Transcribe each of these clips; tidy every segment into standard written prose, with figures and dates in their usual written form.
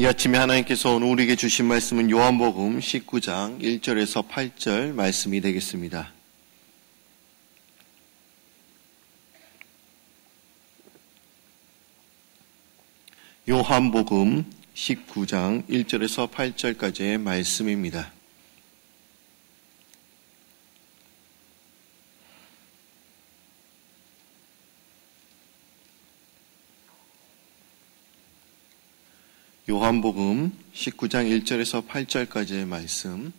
이 아침에 하나님께서 오늘 우리에게 주신 말씀은 요한복음 19장 1절에서 8절 말씀이 되겠습니다. 요한복음 19장 1절에서 8절까지의 말씀입니다. 요한복음 19장 1절에서 8절까지의 말씀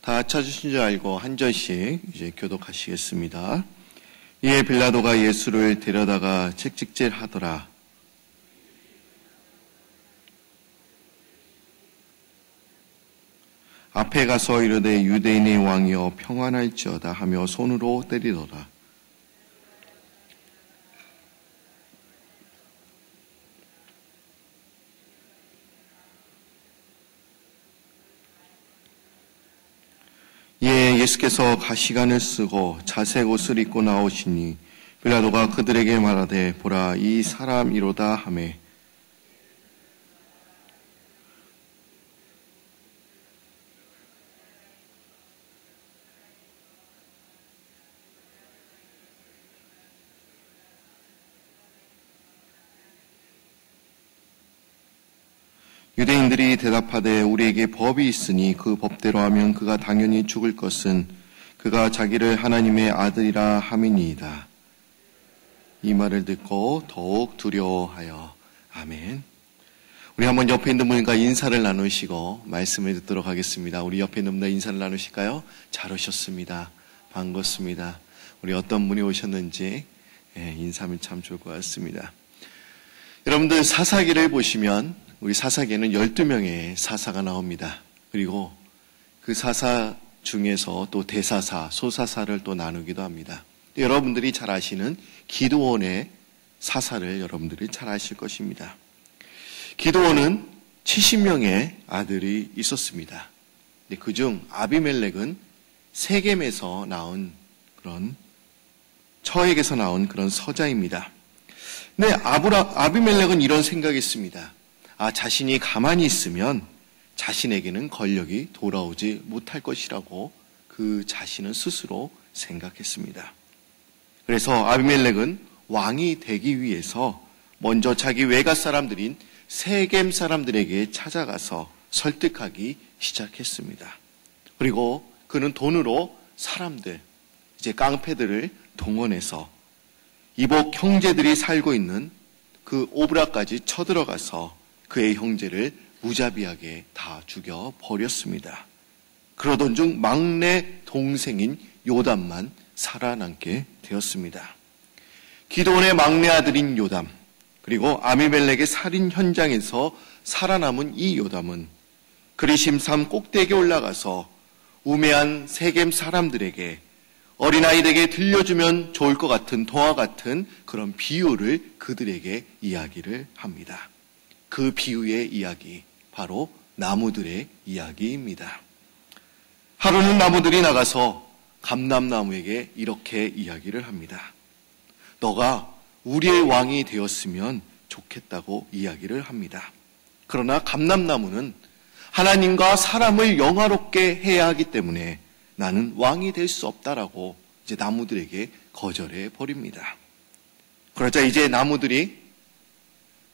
다 찾으신 줄 알고 한 절씩 이제 교독하시겠습니다. 이에 빌라도가 예수를 데려다가 채찍질하더라. 앞에 가서 이르되 유대인의 왕이여 평안할지어다 하며 손으로 때리더라. 예수께서 가시관을 쓰고 자색 옷을 입고 나오시니 빌라도가 그들에게 말하되 보라 이 사람이로다 하매 유대인들이 대답하되 우리에게 법이 있으니 그 법대로 하면 그가 당연히 죽을 것은 그가 자기를 하나님의 아들이라 함이니이다. 이 말을 듣고 더욱 두려워하여 아멘. 우리 한번 옆에 있는 분과 인사를 나누시고 말씀을 듣도록 하겠습니다. 우리 옆에 있는 분과 인사를 나누실까요? 잘 오셨습니다. 반갑습니다. 우리 어떤 분이 오셨는지 인사하면 참 좋을 것 같습니다. 여러분들 사사기를 보시면 우리 사사기에는 12명의 사사가 나옵니다. 그리고 그 사사 중에서 또 대사사, 소사사를 또 나누기도 합니다. 여러분들이 잘 아시는 기드온의 사사를 여러분들이 잘 아실 것입니다. 기드온은 70명의 아들이 있었습니다. 그중 아비멜렉은 세겜에서 나온 그런 처에게서 나온 그런 서자입니다. 근데 아비멜렉은 이런 생각이 있습니다. 자신이 가만히 있으면 자신에게는 권력이 돌아오지 못할 것이라고 그 자신은 스스로 생각했습니다. 그래서 아비멜렉은 왕이 되기 위해서 먼저 자기 외가 사람들인 세겜 사람들에게 찾아가서 설득하기 시작했습니다. 그리고 그는 돈으로 사람들, 이제 깡패들을 동원해서 이복 형제들이 살고 있는 그 오브라까지 쳐들어가서 그의 형제를 무자비하게 다 죽여버렸습니다. 그러던 중 막내 동생인 요담만 살아남게 되었습니다. 기드온의 막내 아들인 요담, 그리고 아비멜렉의 살인 현장에서 살아남은 이 요담은 그리심산 꼭대기에 올라가서 우매한 세겜 사람들에게 어린아이들에게 들려주면 좋을 것 같은 동화 같은 그런 비유를 그들에게 이야기를 합니다. 그 비유의 이야기, 바로 나무들의 이야기입니다. 하루는 나무들이 나가서 감람나무에게 이렇게 이야기를 합니다. 너가 우리의 왕이 되었으면 좋겠다고 이야기를 합니다. 그러나 감람나무는 하나님과 사람을 영화롭게 해야 하기 때문에 나는 왕이 될 수 없다라고 이제 나무들에게 거절해 버립니다. 그러자 이제 나무들이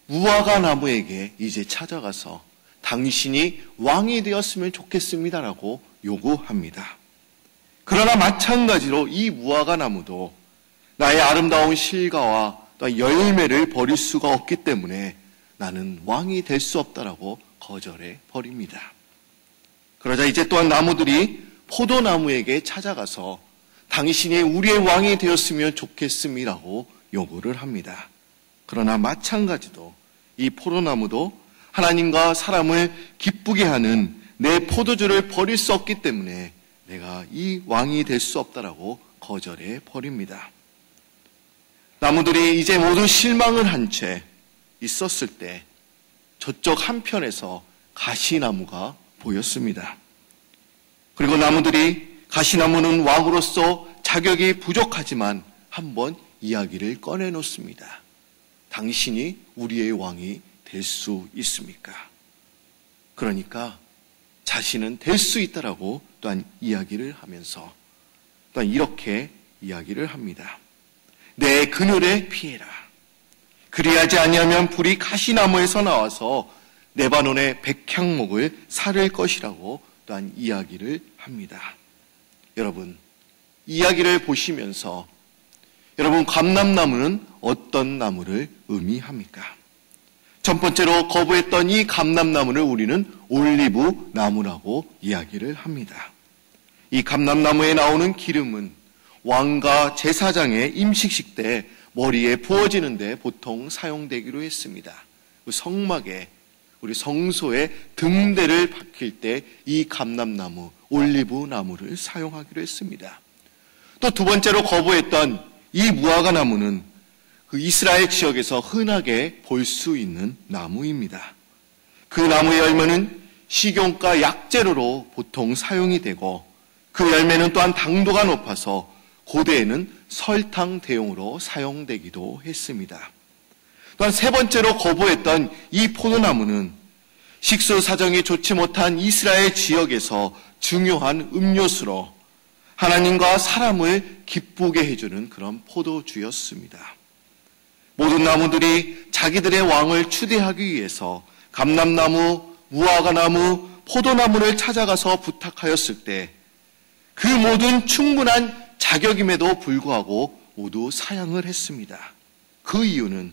무화과 나무에게 이제 찾아가서 당신이 왕이 되었으면 좋겠습니다라고 요구합니다. 그러나 마찬가지로 이 무화과 나무도 나의 아름다운 실과와 또 열매를 버릴 수가 없기 때문에 나는 왕이 될 수 없다라고 거절해 버립니다. 그러자 이제 또한 나무들이 포도나무에게 찾아가서 당신이 우리의 왕이 되었으면 좋겠습니다라고 요구를 합니다. 그러나 마찬가지로 이 포도나무도 하나님과 사람을 기쁘게 하는 내 포도주를 버릴 수 없기 때문에 내가 이 왕이 될 수 없다라고 거절해 버립니다. 나무들이 이제 모두 실망을 한 채 있었을 때 저쪽 한편에서 가시나무가 보였습니다. 그리고 나무들이 가시나무는 왕으로서 자격이 부족하지만 한번 이야기를 꺼내놓습니다. 당신이 우리의 왕이 될 수 있습니까? 그러니까 자신은 될 수 있다라고 또한 이야기를 하면서 또한 이렇게 이야기를 합니다. 내 그늘에 피해라. 그리하지 아니하면 불이 가시나무에서 나와서 레바논의 백향목을 사를 것이라고 또한 이야기를 합니다. 여러분, 이야기를 보시면서 여러분, 감람나무는 어떤 나무를 의미합니까? 첫 번째로 거부했던 이 감람나무를 우리는 올리브 나무라고 이야기를 합니다. 이 감람나무에 나오는 기름은 왕과 제사장의 임식식 때 머리에 부어지는데 보통 사용되기로 했습니다. 성막에 우리 성소의 등대를 박힐 때 이 감람나무, 올리브 나무를 사용하기로 했습니다. 또 두 번째로 거부했던 이 무화과 나무는 그 이스라엘 지역에서 흔하게 볼 수 있는 나무입니다. 그 나무의 열매는 식용과 약재료로 보통 사용이 되고 그 열매는 또한 당도가 높아서 고대에는 설탕 대용으로 사용되기도 했습니다. 또한 세 번째로 거부했던 이 포도나무는 식수 사정이 좋지 못한 이스라엘 지역에서 중요한 음료수로 하나님과 사람을 기쁘게 해주는 그런 포도주였습니다. 모든 나무들이 자기들의 왕을 추대하기 위해서 감람나무, 무화과나무, 포도나무를 찾아가서 부탁하였을 때 그 모든 충분한 자격임에도 불구하고 모두 사양을 했습니다. 그 이유는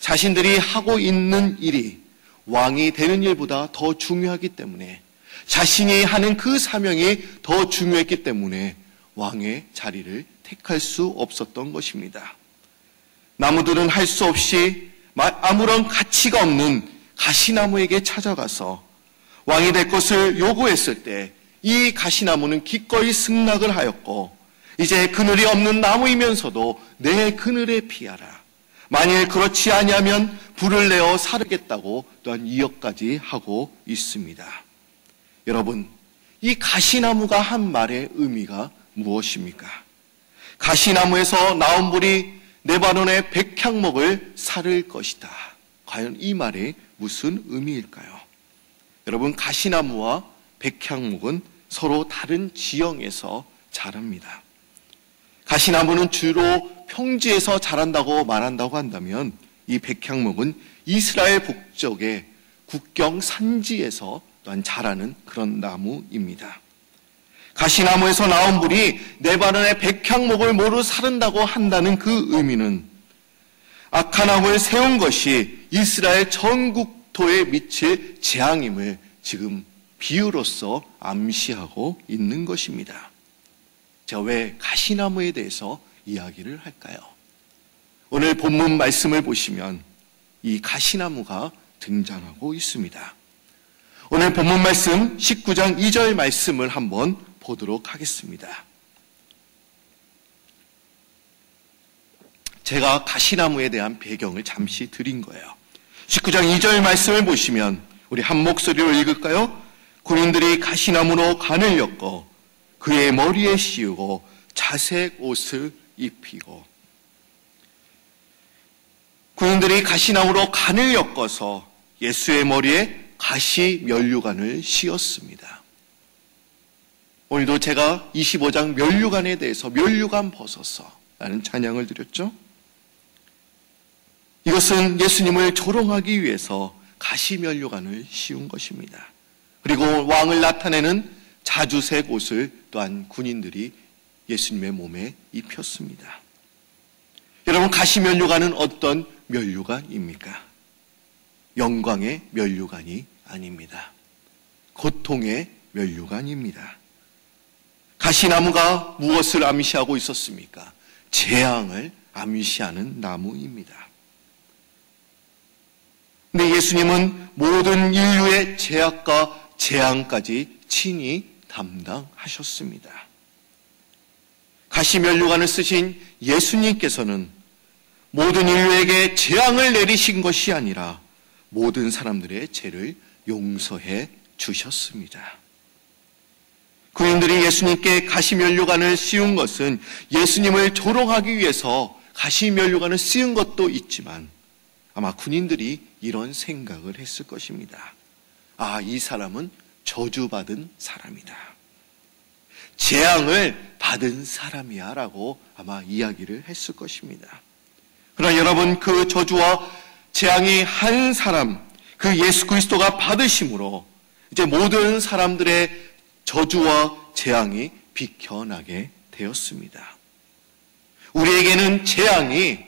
자신들이 하고 있는 일이 왕이 되는 일보다 더 중요하기 때문에, 자신이 하는 그 사명이 더 중요했기 때문에 왕의 자리를 택할 수 없었던 것입니다. 나무들은 할 수 없이 아무런 가치가 없는 가시나무에게 찾아가서 왕이 될 것을 요구했을 때 이 가시나무는 기꺼이 승낙을 하였고, 이제 그늘이 없는 나무이면서도 내 그늘에 피하라. 만일 그렇지 아니하면 불을 내어 사르겠다고 또한 이역까지 하고 있습니다. 여러분, 이 가시나무가 한 말의 의미가 무엇입니까? 가시나무에서 나온 불이 레바논의 백향목을 사를 것이다. 과연 이 말이 무슨 의미일까요? 여러분, 가시나무와 백향목은 서로 다른 지형에서 자랍니다. 가시나무는 주로 평지에서 자란다고 말한다고 한다면, 이 백향목은 이스라엘 북쪽의 국경 산지에서 또한 자라는 그런 나무입니다. 가시나무에서 나온 불이 레바논의 백향목을 모두 사른다고 한다는 그 의미는 악한 왕을 세운 것이 이스라엘 전국토에 미칠 재앙임을 지금 비유로서 암시하고 있는 것입니다. 제가 왜 가시나무에 대해서 이야기를 할까요? 오늘 본문 말씀을 보시면 이 가시나무가 등장하고 있습니다. 오늘 본문 말씀 19장 2절 말씀을 한번 보도록 하겠습니다. 제가 가시나무에 대한 배경을 잠시 드린 거예요. 19장 2절 말씀을 보시면 우리 한 목소리로 읽을까요? 군인들이 가시나무로 간을 엮어 그의 머리에 씌우고 자색 옷을 입히고, 군인들이 가시나무로 간을 엮어서 예수의 머리에 가시 면류관을 씌웠습니다. 오늘도 제가 25장 면류관에 대해서 면류관 벗어서 라는 찬양을 드렸죠. 이것은 예수님을 조롱하기 위해서 가시 면류관을 씌운 것입니다. 그리고 왕을 나타내는 자주색 옷을 또한 군인들이 예수님의 몸에 입혔습니다. 여러분, 가시 면류관은 어떤 면류관입니까? 영광의 면류관이 아닙니다. 고통의 면류관입니다. 가시나무가 무엇을 암시하고 있었습니까? 재앙을 암시하는 나무입니다. 근데 예수님은 모든 인류의 죄악과 재앙까지 친히 담당하셨습니다. 가시 면류관을 쓰신 예수님께서는 모든 인류에게 재앙을 내리신 것이 아니라 모든 사람들의 죄를 용서해 주셨습니다. 군인들이 예수님께 가시 면류관을 씌운 것은 예수님을 조롱하기 위해서 가시 면류관을 씌운 것도 있지만, 아마 군인들이 이런 생각을 했을 것입니다. 아, 이 사람은 저주받은 사람이다. 재앙을 받은 사람이야 라고 아마 이야기를 했을 것입니다. 그러나 여러분, 그 저주와 재앙이 한 사람, 그 예수 그리스도가 받으심으로 이제 모든 사람들의 저주와 재앙이 비켜나게 되었습니다. 우리에게는 재앙이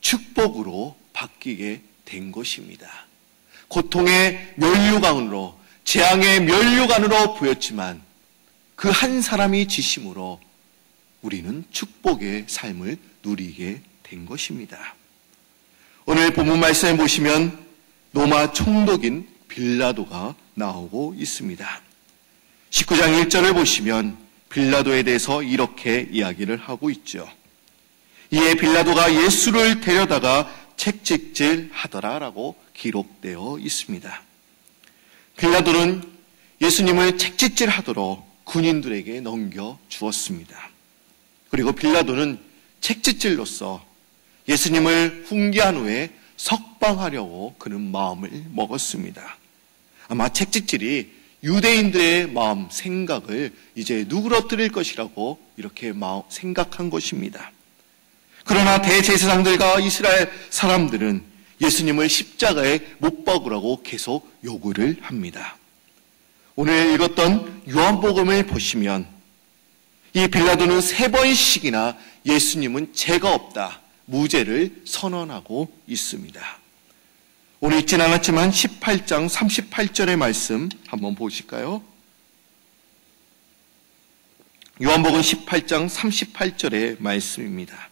축복으로 바뀌게 된 것입니다. 고통의 면류관으로, 재앙의 면류관으로 보였지만 그 한 사람이 지심으로 우리는 축복의 삶을 누리게 된 것입니다. 오늘 본문 말씀에 보시면 로마 총독인 빌라도가 나오고 있습니다. 19장 1절을 보시면 빌라도에 대해서 이렇게 이야기를 하고 있죠. 이에 빌라도가 예수를 데려다가 채찍질 하더라라고 기록되어 있습니다. 빌라도는 예수님을 채찍질 하도록 군인들에게 넘겨 주었습니다. 그리고 빌라도는 채찍질로서 예수님을 훈계한 후에 석방하려고 그는 마음을 먹었습니다. 아마 채찍질이 유대인들의 마음, 생각을 이제 누그러뜨릴 것이라고 이렇게 생각한 것입니다. 그러나 대제사장들과 이스라엘 사람들은 예수님을 십자가에 못 박으라고 계속 요구를 합니다. 오늘 읽었던 요한복음을 보시면 이 빌라도는 3번씩이나 예수님은 죄가 없다, 무죄를 선언하고 있습니다. 오늘 읽진 않았지만 18장 38절의 말씀 한번 보실까요? 요한복음 18장 38절의 말씀입니다.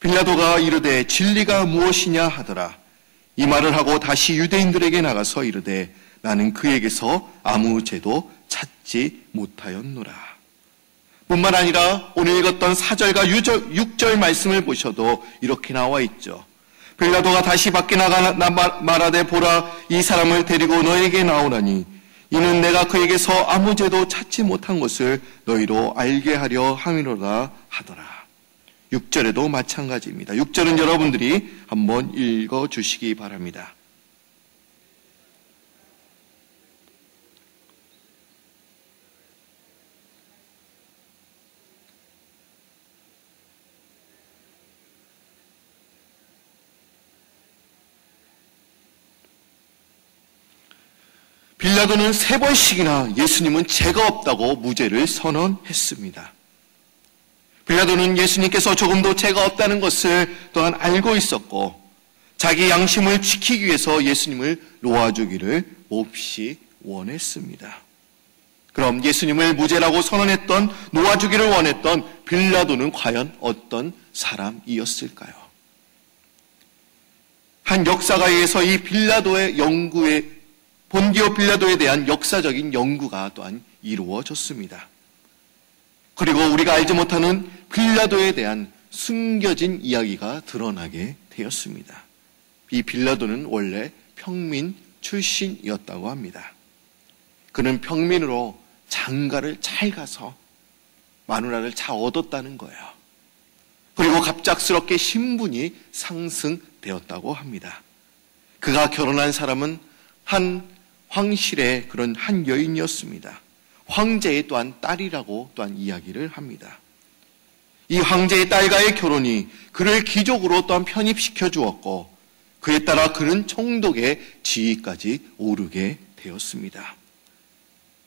빌라도가 이르되 진리가 무엇이냐 하더라. 이 말을 하고 다시 유대인들에게 나가서 이르되 나는 그에게서 아무 죄도 찾지 못하였노라. 뿐만 아니라 오늘 읽었던 4절과 6절 말씀을 보셔도 이렇게 나와 있죠. 빌라도가 다시 밖에 나가 말하되 보라, 이 사람을 데리고 너에게 나오나니 이는 내가 그에게서 아무 죄도 찾지 못한 것을 너희로 알게 하려 함이로다 하더라. 6절에도 마찬가지입니다. 6절은 여러분들이 한번 읽어주시기 바랍니다. 빌라도는 3번씩이나 예수님은 죄가 없다고 무죄를 선언했습니다. 빌라도는 예수님께서 조금도 죄가 없다는 것을 또한 알고 있었고 자기 양심을 지키기 위해서 예수님을 놓아주기를 몹시 원했습니다. 그럼 예수님을 무죄라고 선언했던, 놓아주기를 원했던 빌라도는 과연 어떤 사람이었을까요? 한 역사가에 의해서 이 빌라도의 연구에, 본디오 빌라도에 대한 역사적인 연구가 또한 이루어졌습니다. 그리고 우리가 알지 못하는 빌라도에 대한 숨겨진 이야기가 드러나게 되었습니다. 이 빌라도는 원래 평민 출신이었다고 합니다. 그는 평민으로 장가를 잘 가서 마누라를 잘 얻었다는 거예요. 그리고 갑작스럽게 신분이 상승되었다고 합니다. 그가 결혼한 사람은 한 황실의 그런 한 여인이었습니다. 황제의 또한 딸이라고 또한 이야기를 합니다. 이 황제의 딸과의 결혼이 그를 귀족으로 또한 편입시켜 주었고 그에 따라 그는 총독의 지위까지 오르게 되었습니다.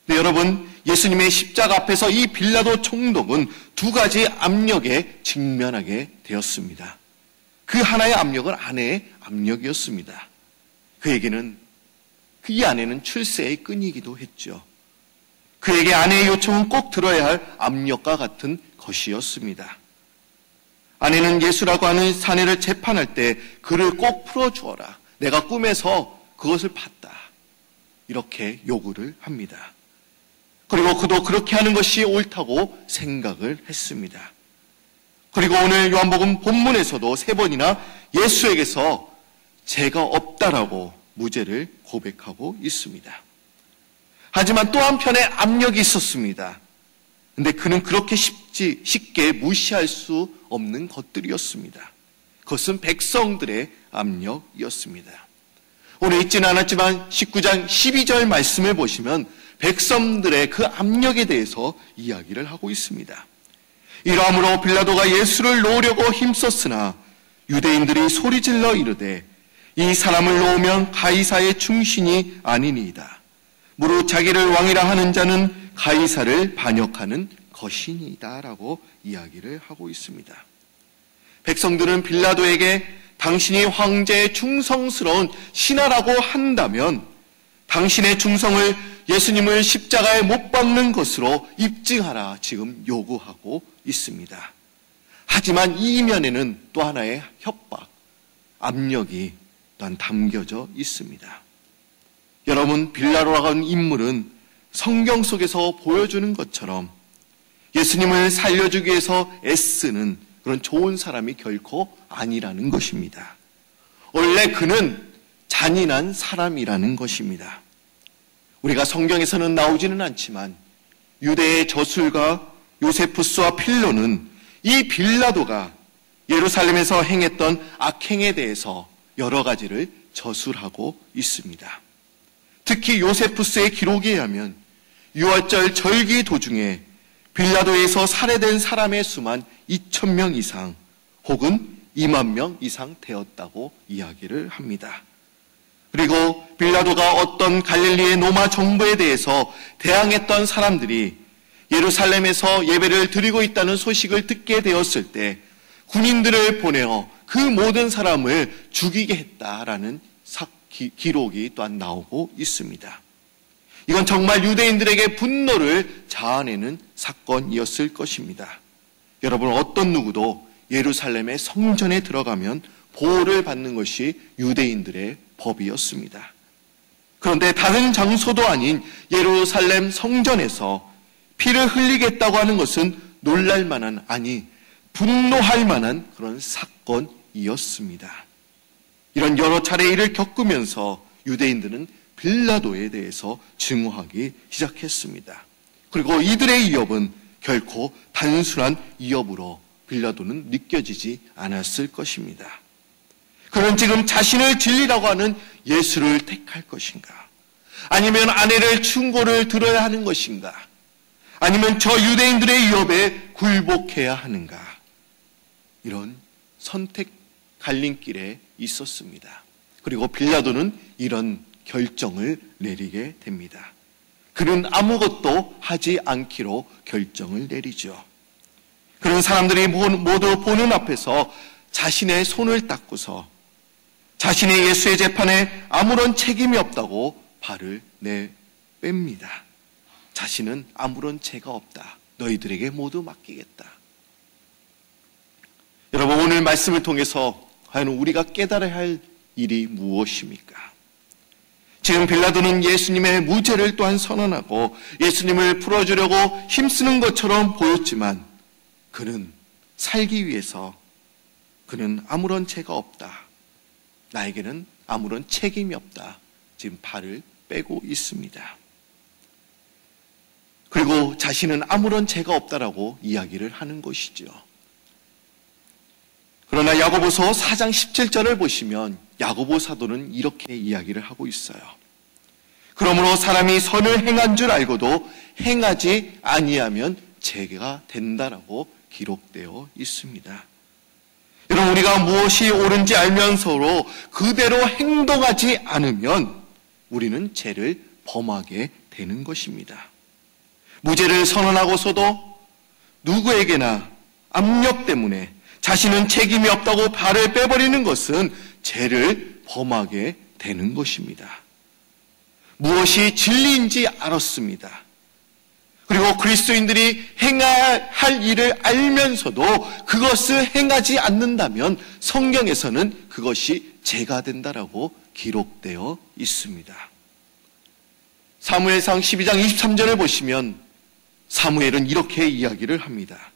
네, 여러분, 예수님의 십자가 앞에서 이 빌라도 총독은 2가지 압력에 직면하게 되었습니다. 그 하나의 압력은 아내의 압력이었습니다. 그에게는 이 아내는 출세의 끈이기도 했죠. 그에게 아내의 요청은 꼭 들어야 할 압력과 같은 것이었습니다. 아내는 예수라고 하는 사내를 재판할 때 그를 꼭 풀어주어라. 내가 꿈에서 그것을 봤다. 이렇게 요구를 합니다. 그리고 그도 그렇게 하는 것이 옳다고 생각을 했습니다. 그리고 오늘 요한복음 본문에서도 3번이나 예수에게서 죄가 없다라고 무죄를 고백하고 있습니다. 하지만 또 한편에 압력이 있었습니다. 근데 그는 그렇게 쉽게 무시할 수 없는 것들이었습니다. 그것은 백성들의 압력이었습니다. 오늘 읽지는 않았지만 19장 12절 말씀을 보시면 백성들의 그 압력에 대해서 이야기를 하고 있습니다. 이러함으로 빌라도가 예수를 놓으려고 힘썼으나 유대인들이 소리질러 이르되 이 사람을 놓으면 가이사의 충신이 아니니이다. 무릇 자기를 왕이라 하는 자는 가이사를 반역하는 것이니이다 라고 이야기를 하고 있습니다. 백성들은 빌라도에게 당신이 황제의 충성스러운 신하라고 한다면 당신의 충성을 예수님을 십자가에 못 박는 것으로 입증하라 지금 요구하고 있습니다. 하지만 이 이면에는 또 하나의 협박, 압력이 또한 담겨져 있습니다. 여러분, 빌라도라고 하는 인물은 성경 속에서 보여주는 것처럼 예수님을 살려주기 위해서 애쓰는 그런 좋은 사람이 결코 아니라는 것입니다. 원래 그는 잔인한 사람이라는 것입니다. 우리가 성경에서는 나오지는 않지만 유대의 저술가 요세푸스와 필로는 이 빌라도가 예루살렘에서 행했던 악행에 대해서 여러 가지를 저술하고 있습니다. 특히 요세푸스의 기록에 의하면 유월절 절기 도중에 빌라도에서 살해된 사람의 수만 2,000명 이상 혹은 2만 명 이상 되었다고 이야기를 합니다. 그리고 빌라도가 어떤 갈릴리의 로마 정부에 대해서 대항했던 사람들이 예루살렘에서 예배를 드리고 있다는 소식을 듣게 되었을 때 군인들을 보내어 그 모든 사람을 죽이게 했다라는 기록이 또한 나오고 있습니다. 이건 정말 유대인들에게 분노를 자아내는 사건이었을 것입니다. 여러분, 어떤 누구도 예루살렘의 성전에 들어가면 보호를 받는 것이 유대인들의 법이었습니다. 그런데 다른 장소도 아닌 예루살렘 성전에서 피를 흘리겠다고 하는 것은 놀랄 만한, 아니 분노할 만한 그런 사건이었습니다. 이런 여러 차례 일을 겪으면서 유대인들은 빌라도에 대해서 증오하기 시작했습니다. 그리고 이들의 위협은 결코 단순한 위협으로 빌라도는 느껴지지 않았을 것입니다. 그는 지금 자신을 진리라고 하는 예수를 택할 것인가? 아니면 아내를 충고를 들어야 하는 것인가? 아니면 저 유대인들의 위협에 굴복해야 하는가? 이런 선택 갈림길에 있었습니다. 그리고 빌라도는 이런 결정을 내리게 됩니다. 그는 아무것도 하지 않기로 결정을 내리죠. 그런 사람들이 모두 보는 앞에서 자신의 손을 닦고서 자신의 예수의 재판에 아무런 책임이 없다고 발을 내뺍니다. 자신은 아무런 죄가 없다. 너희들에게 모두 맡기겠다. 여러분, 오늘 말씀을 통해서 과연 우리가 깨달아야 할 일이 무엇입니까? 지금 빌라도는 예수님의 무죄를 또한 선언하고 예수님을 풀어주려고 힘쓰는 것처럼 보였지만 그는 살기 위해서 그는 아무런 죄가 없다. 나에게는 아무런 책임이 없다. 지금 발을 빼고 있습니다. 그리고 자신은 아무런 죄가 없다라고 이야기를 하는 것이죠. 그러나 야고보서 4장 17절을 보시면 야고보 사도는 이렇게 이야기를 하고 있어요. 그러므로 사람이 선을 행한 줄 알고도 행하지 아니하면 죄가 된다라고 기록되어 있습니다. 여러분, 우리가 무엇이 옳은지 알면서도 그대로 행동하지 않으면 우리는 죄를 범하게 되는 것입니다. 무죄를 선언하고서도 누구에게나 압력 때문에 자신은 책임이 없다고 발을 빼버리는 것은 죄를 범하게 되는 것입니다. 무엇이 진리인지 알았습니다. 그리고 그리스도인들이 행해야 할 일을 알면서도 그것을 행하지 않는다면 성경에서는 그것이 죄가 된다라고 기록되어 있습니다. 사무엘상 12장 23절을 보시면 사무엘은 이렇게 이야기를 합니다.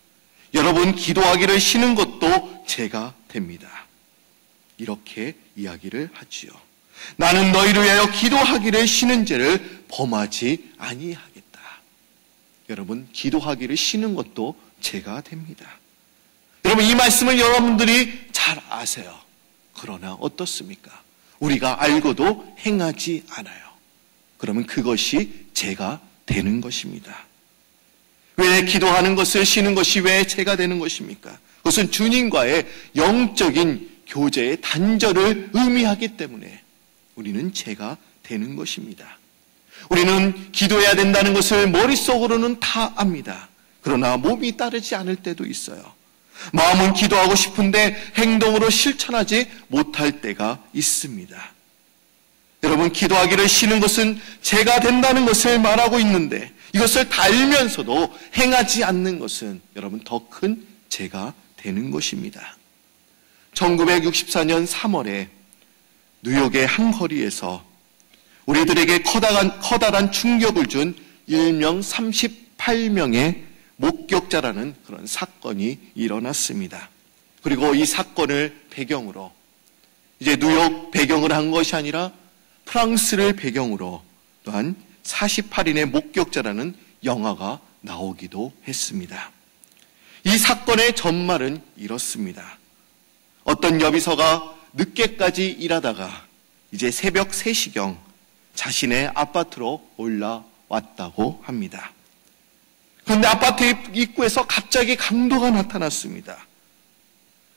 여러분, 기도하기를 쉬는 것도 죄가 됩니다. 이렇게 이야기를 하지요. 나는 너희를 위하여 기도하기를 쉬는 죄를 범하지 아니하겠다. 여러분, 기도하기를 쉬는 것도 죄가 됩니다. 여러분, 이 말씀을 여러분들이 잘 아세요. 그러나 어떻습니까? 우리가 알고도 행하지 않아요. 그러면 그것이 죄가 되는 것입니다. 왜 기도하는 것을 쉬는 것이 왜 죄가 되는 것입니까? 그것은 주님과의 영적인 교제의 단절을 의미하기 때문에 우리는 죄가 되는 것입니다. 우리는 기도해야 된다는 것을 머릿속으로는 다 압니다. 그러나 몸이 따르지 않을 때도 있어요. 마음은 기도하고 싶은데 행동으로 실천하지 못할 때가 있습니다. 여러분, 기도하기를 쉬는 것은 죄가 된다는 것을 말하고 있는데 이것을 다 알면서도 행하지 않는 것은 여러분 더 큰 죄가 되는 것입니다. 1964년 3월에 뉴욕의 한 거리에서 우리들에게 커다란 충격을 준 일명 38명의 목격자라는 그런 사건이 일어났습니다. 그리고 이 사건을 배경으로 이제 뉴욕 배경을 한 것이 아니라 프랑스를 배경으로 또한 48인의 목격자라는 영화가 나오기도 했습니다. 이 사건의 전말은 이렇습니다. 어떤 여비서가 늦게까지 일하다가 이제 새벽 3시경 자신의 아파트로 올라왔다고 합니다. 그런데 아파트 입구에서 갑자기 강도가 나타났습니다.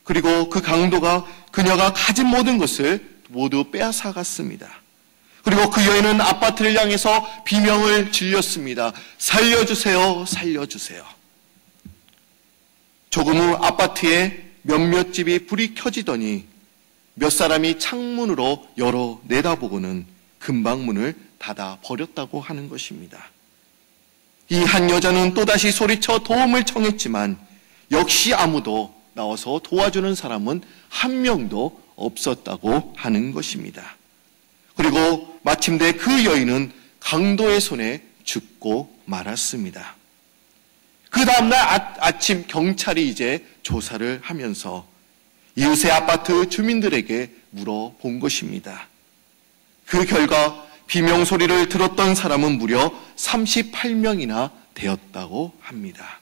그리고 그 강도가 그녀가 가진 모든 것을 모두 빼앗아갔습니다. 그리고 그 여인은 아파트를 향해서 비명을 질렀습니다. 살려주세요, 살려주세요. 조금 후 아파트에 몇몇 집이 불이 켜지더니 몇 사람이 창문으로 열어 내다보고는 금방 문을 닫아 버렸다고 하는 것입니다. 이 한 여자는 또다시 소리쳐 도움을 청했지만 역시 아무도 나와서 도와주는 사람은 한 명도 없었다고 하는 것입니다. 그리고 마침내 그 여인은 강도의 손에 죽고 말았습니다. 그 다음날 아침 경찰이 이제 조사를 하면서 이웃의 아파트 주민들에게 물어본 것입니다. 그 결과 비명소리를 들었던 사람은 무려 38명이나 되었다고 합니다.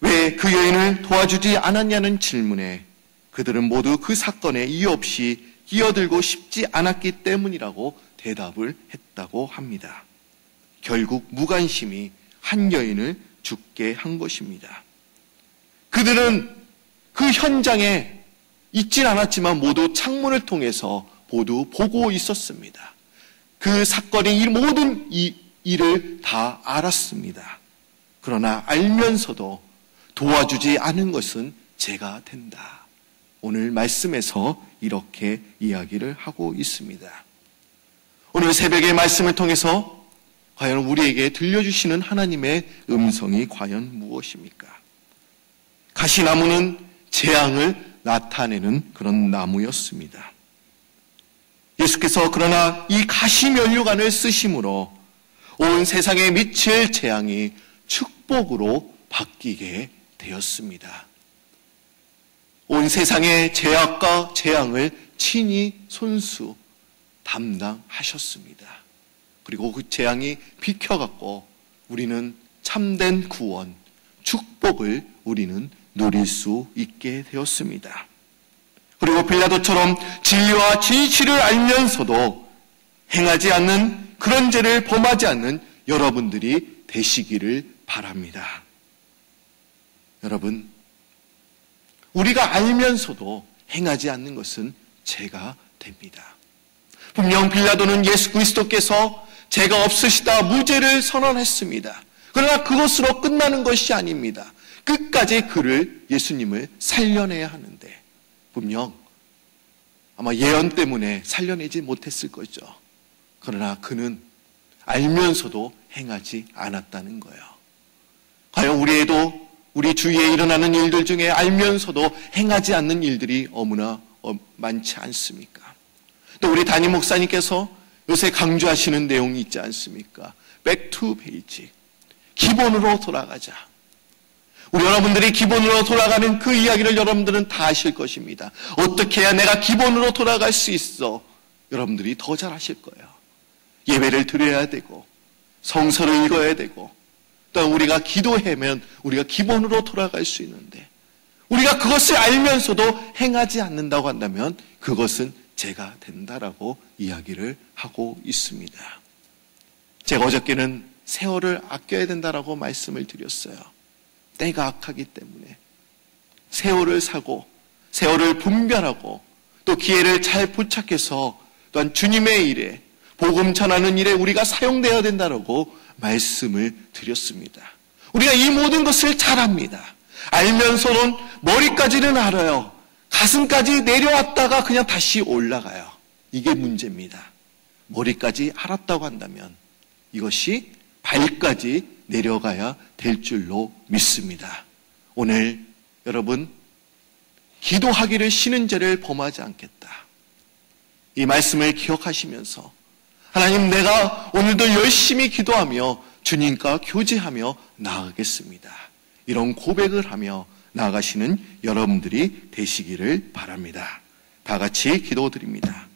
왜 그 여인을 도와주지 않았냐는 질문에 그들은 모두 그 사건에 이유 없이 끼어들고 싶지 않았기 때문이라고 대답을 했다고 합니다. 결국 무관심이 한 여인을 죽게 한 것입니다. 그들은 그 현장에 있진 않았지만 모두 창문을 통해서 모두 보고 있었습니다. 그 사건의 이 모든 일을 다 알았습니다. 그러나 알면서도 도와주지 않은 것은 죄가 된다. 오늘 말씀에서 이렇게 이야기를 하고 있습니다. 오늘 새벽의 말씀을 통해서 과연 우리에게 들려주시는 하나님의 음성이 과연 무엇입니까? 가시나무는 재앙을 나타내는 그런 나무였습니다. 예수께서 그러나 이 가시면류관을 쓰심으로 온 세상에 미칠 재앙이 축복으로 바뀌게 되었습니다. 온 세상의 죄악과 재앙을 친히 손수 담당하셨습니다. 그리고 그 재앙이 비켜갔고 우리는 참된 구원, 축복을 우리는 누릴 수 있게 되었습니다. 그리고 빌라도처럼 진리와 진실을 알면서도 행하지 않는 그런 죄를 범하지 않는 여러분들이 되시기를 바랍니다. 여러분, 우리가 알면서도 행하지 않는 것은 죄가 됩니다. 분명 빌라도는 예수 그리스도께서 죄가 없으시다 무죄를 선언했습니다. 그러나 그것으로 끝나는 것이 아닙니다. 끝까지 그를, 예수님을 살려내야 하는데 분명 아마 예언 때문에 살려내지 못했을 거죠. 그러나 그는 알면서도 행하지 않았다는 거예요. 과연 우리 주위에 일어나는 일들 중에 알면서도 행하지 않는 일들이 너무나 많지 않습니까? 또 우리 담임 목사님께서 요새 강조하시는 내용이 있지 않습니까? Back to basic. 기본으로 돌아가자. 우리 여러분들이 기본으로 돌아가는 그 이야기를 여러분들은 다 아실 것입니다. 어떻게 해야 내가 기본으로 돌아갈 수 있어? 여러분들이 더 잘 아실 거예요. 예배를 드려야 되고 성서를 읽어야 되고 또 우리가 기도하면 우리가 기본으로 돌아갈 수 있는데 우리가 그것을 알면서도 행하지 않는다고 한다면 그것은 죄가 된다라고 이야기를 하고 있습니다. 제가 어저께는 세월을 아껴야 된다라고 말씀을 드렸어요. 때가 악하기 때문에 세월을 사고 세월을 분별하고 또 기회를 잘 포착해서 또한 주님의 일에 복음 전하는 일에 우리가 사용되어야 된다라고 말씀을 드렸습니다. 우리가 이 모든 것을 잘 압니다. 알면서는 머리까지는 알아요. 가슴까지 내려왔다가 그냥 다시 올라가요. 이게 문제입니다. 머리까지 알았다고 한다면 이것이 발까지 내려가야 될 줄로 믿습니다. 오늘 여러분, 기도하기를 쉬는 죄를 범하지 않겠다. 이 말씀을 기억하시면서 하나님, 내가 오늘도 열심히 기도하며 주님과 교제하며 나아가겠습니다. 이런 고백을 하며 나아가시는 여러분들이 되시기를 바랍니다. 다 같이 기도드립니다.